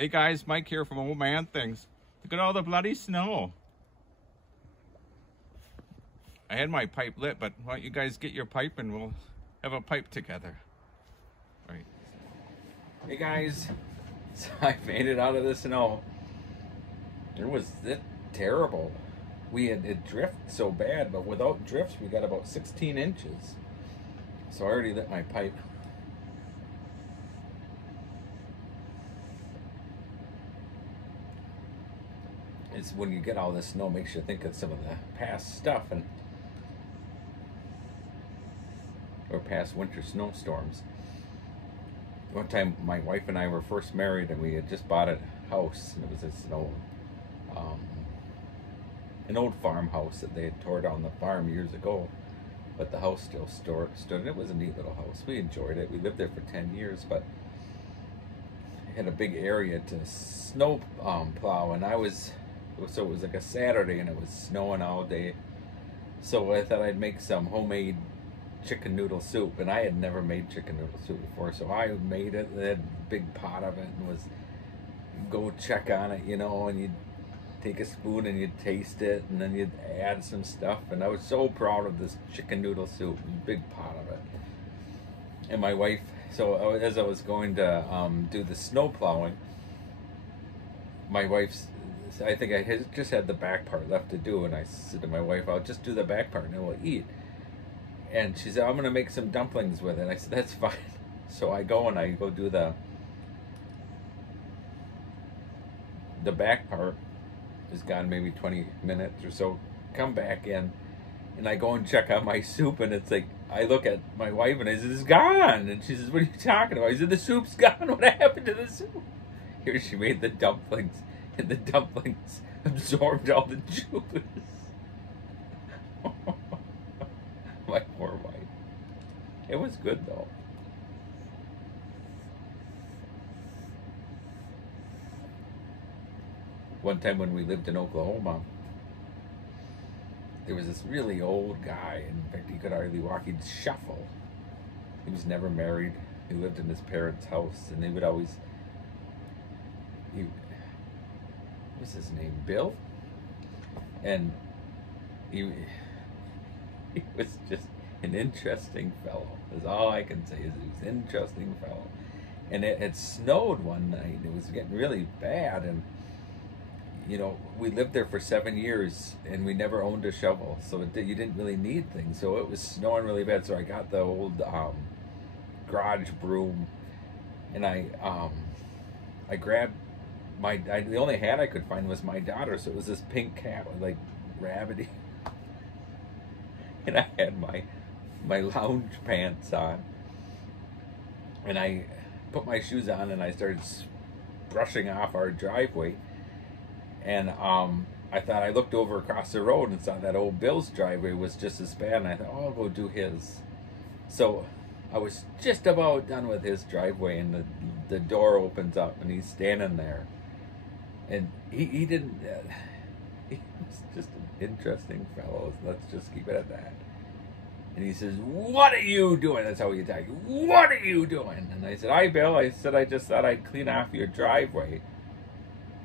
Hey guys, Mike here from Old Man Things. Look at all the bloody snow. I had my pipe lit, but why don't you guys get your pipe and we'll have a pipe together. All right. Hey guys, so I made it out of the snow. It was terrible. It drifted so bad, but without drifts we got about 16 inches. So I already lit my pipe. It's when you get all this snow, makes you think of some of the past stuff or past winter snowstorms. One time my wife and I were first married and we had just bought a house, and it was an old farmhouse that they had tore down the farm years ago, but the house still stood, and it was a neat little house. We enjoyed it. We lived there for 10 years, but it had a big area to snow plow, and so it was like a Saturday and it was snowing all day. So I thought I'd make some homemade chicken noodle soup, and I had never made chicken noodle soup before, so I made it. They had a big pot of it and go check on it, and you'd take a spoon and you'd taste it, and then you'd add some stuff, and I was so proud of this chicken noodle soup, big pot of it. And my wife, so as I was going to do the snow plowing, my wife's, I think I just had the back part left to do, and I said to my wife, I'll just do the back part and then we'll eat. And she said, I'm going to make some dumplings with it. And I said, that's fine. So I go do the back part. Is gone maybe 20 minutes or so. Come back in, and I go and check out my soup, and it's like, I look at my wife and I said, it's gone. And she says, what are you talking about? I said, the soup's gone. What happened to the soup? Here she made the dumplings, and the dumplings absorbed all the juice. My poor wife. It was good though. One time when we lived in Oklahoma, there was this really old guy. In fact, he could hardly walk. He'd shuffle. He was never married. He lived in his parents' house, and they would always, what was his name? Bill? And he was just an interesting fellow. That's all I can say, is he was an interesting fellow. And it had snowed one night. It was getting really bad, and we lived there for 7 years, and we never owned a shovel, so you didn't really need things. So it was snowing really bad. So I got the old garage broom, and I grabbed the only hat I could find was my daughter. So it was this pink cat with like rabbity, and I had my lounge pants on, and I put my shoes on, and I started brushing off our driveway. And I looked over across the road and saw that old Bill's driveway was just as bad, and I thought, I'll go do his. So I was just about done with his driveway, and the door opens up, and he's standing there. And he didn't, he was just an interesting fellow. Let's just keep it at that. And he says, what are you doing? That's how he attacked. What are you doing? And I said, hi, Bill. I said, I just thought I'd clean off your driveway.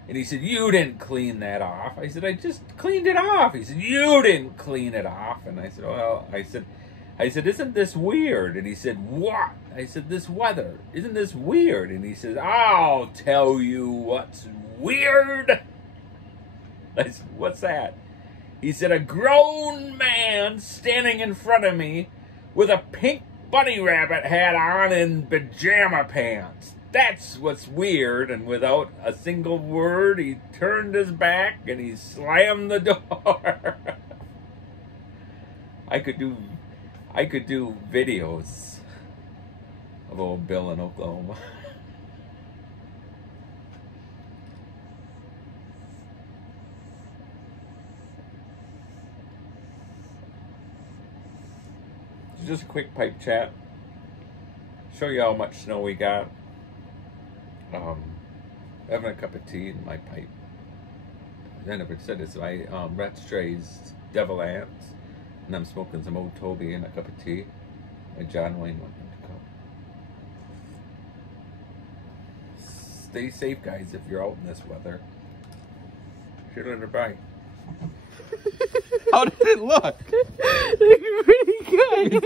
And he said, you didn't clean that off. I said, I just cleaned it off. He said, you didn't clean it off. And I said, well, I said, isn't this weird? And he said, what? I said, this weather. Isn't this weird? And he says, I'll tell you what's weird. I said, what's that? He said, a grown man standing in front of me with a pink bunny rabbit hat on and pajama pants. That's what's weird. And without a single word, he turned his back and he slammed the door. I could do videos of old Bill in Oklahoma. Just a quick pipe chat. Show you how much snow we got. Having a cup of tea in my pipe. I never said this. My Red Strays Devil Ants, and I'm smoking some Old Toby and a cup of tea. My John Wayne wanted to come. stay safe, guys, if you're out in this weather. See you later, bye. How did it look? Pretty good.